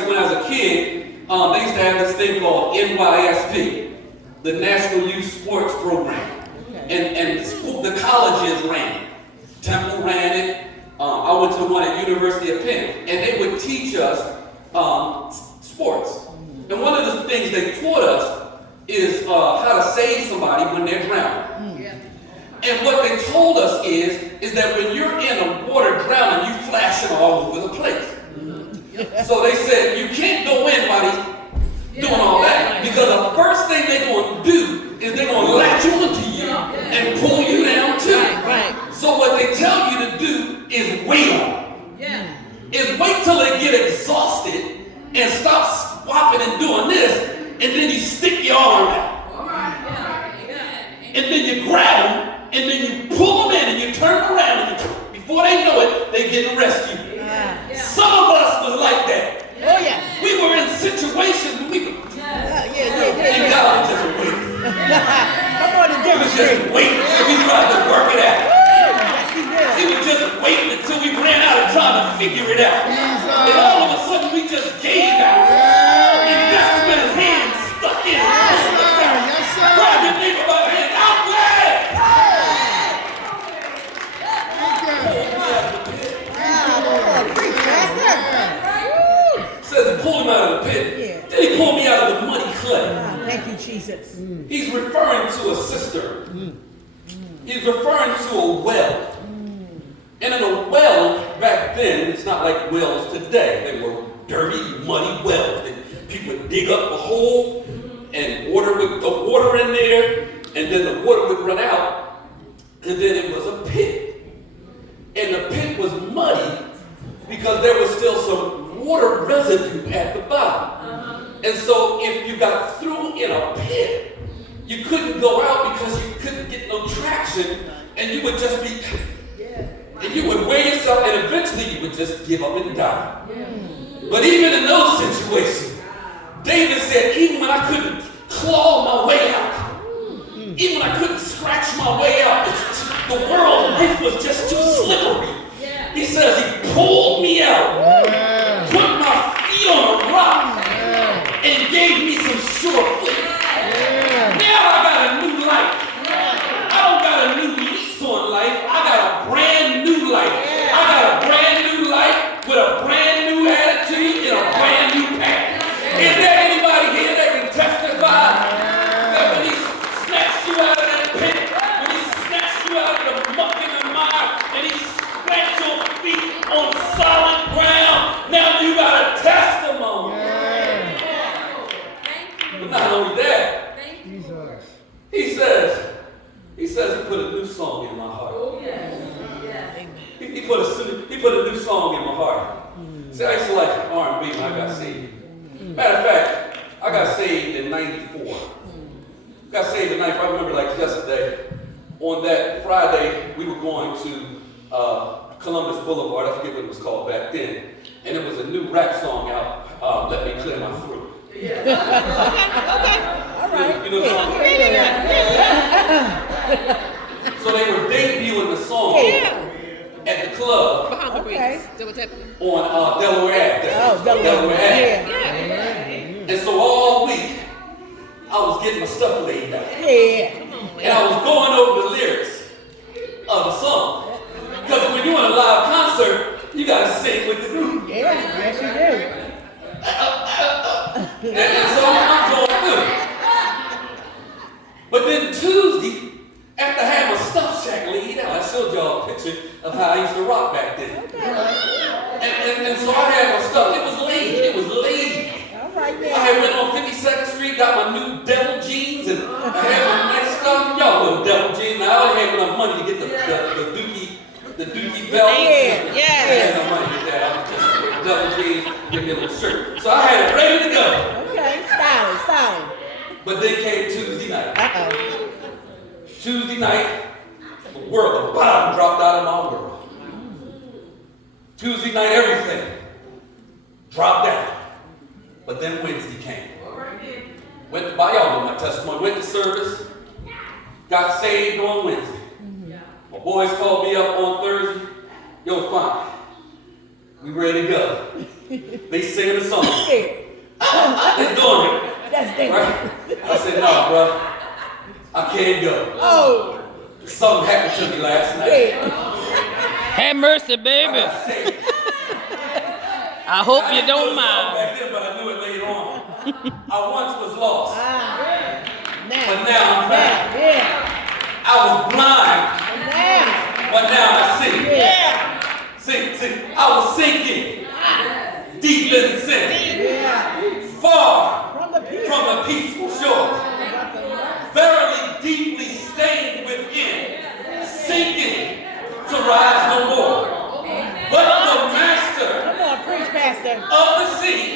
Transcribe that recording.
When I was a kid, they used to have this thing called NYSP, the National Youth Sports Program. And the colleges ran it. Temple ran it. I went to one at University of Penn. And they would teach us sports. And one of the things they taught us is how to save somebody when they're drowning. And what they told us is that when you're in a water drowning, you flashing all over the place. So they said, you can't go in while he's doing all that. Because the first thing they're going to do is they're going to latch onto you and pull you down too. So what they tell you to do is wait on them. Is wait till they get exhausted and stop swapping and doing this, and then you stick your arm out. And then you grab them, and then you pull them in, and you turn around, and before they know it, they're getting rescued. Some of us was like that. We were in situations where we could. And God was just waiting. Come on and He was just waiting until we tried to work it out. He was just waiting until we ran out of trying to figure it out. And all of a sudden we just gave out. Investment hands stuck in. Grab your neighbor by the hands. I'm glad. Says he pulled him out of the pit. Then he pulled me out of the muddy clay. Thank you, Jesus. He's referring to a cistern. He's referring to a well. And in a well, back then, it's not like wells today. They were dirty, muddy wells. People would dig up a hole and water would go water in there, and then the water would run out, and then it was a pit. And the pit was muddy because there was still some water residue at the bottom. And so if you got through in a pit, you couldn't go out because you couldn't get no traction, and you would just be, and you would weigh yourself, and eventually you would just give up and die. But even in those situations, David said, even when I couldn't claw my way out, even when I couldn't scratch my way out, the world life was just too slippery. He says he pulled me out, put my feet on a rock, and gave me some sure feet. Now I got a new life. I don't got a new lease on life. I got a brand new life. I got a brand new life with a brand new attitude and a brand new path. Is there anybody here that can testify that when he snatched you out of that pit, when he snatched you out of the muck and the mire, and he snatched your feet on solid ground, now you got a testimony. But not only that, he says he put a new song in my heart. He put a new song in my heart. See, I used to like R&B when I got saved. Matter of fact, I got saved in 94. Got saved in 94. I remember like yesterday. On that Friday, we were going to Columbus Boulevard. I forget what it was called back then. And there was a new rap song out, Let Me Clear My Throat. Okay. All right. You know what I'm saying? So they were debuting the song at the club. Behind the greens. On Delaware Ave. Delaware Ave. And so all week, I was getting my stuff laid out. And I was going over the lyrics of the song. Because when you're in a live concert, you got to sing with the group. Yes, you do. And so I'm going through. But then Tuesday, after I had my stuff shack laid out, I showed y'all a picture of how I used to rock back then. And so I had my stuff. It was laid. All right, I had went on 52nd Street, got my new devil jeans, and I had my nice stuff. Y'all know devil jeans. Now I had enough money to get the dookie belt. I had no money to get that. I was just with devil jeans, give me a little shirt. So I had it ready to go. Okay, styling. But then came Tuesday night. Tuesday night, the bottom dropped out of my world. Tuesday night, everything dropped out. But then Wednesday came. Went to, y'all know my testimony, went to service, got saved on Wednesday. My boys called me up on Thursday. Yo, fine. We ready to go. They singing the song. Scared. They're doing it. That's dangerous. Right? I said, no, bro. I can't go. Oh. Something happened to me last night. Yeah. Have mercy, baby. I said, I hope I you didn't know don't the song mind. back then, but I knew it later on. I once was lost, Ah. Now. but now I'm found. Yeah. I was blind, Now. but now I see. Yeah. See, I was sinking deep in sin, Yeah. far From the people. from the peaceful shore, verily deeply stained within, sinking to rise no more. But the master Come on, preach, Pastor. of the sea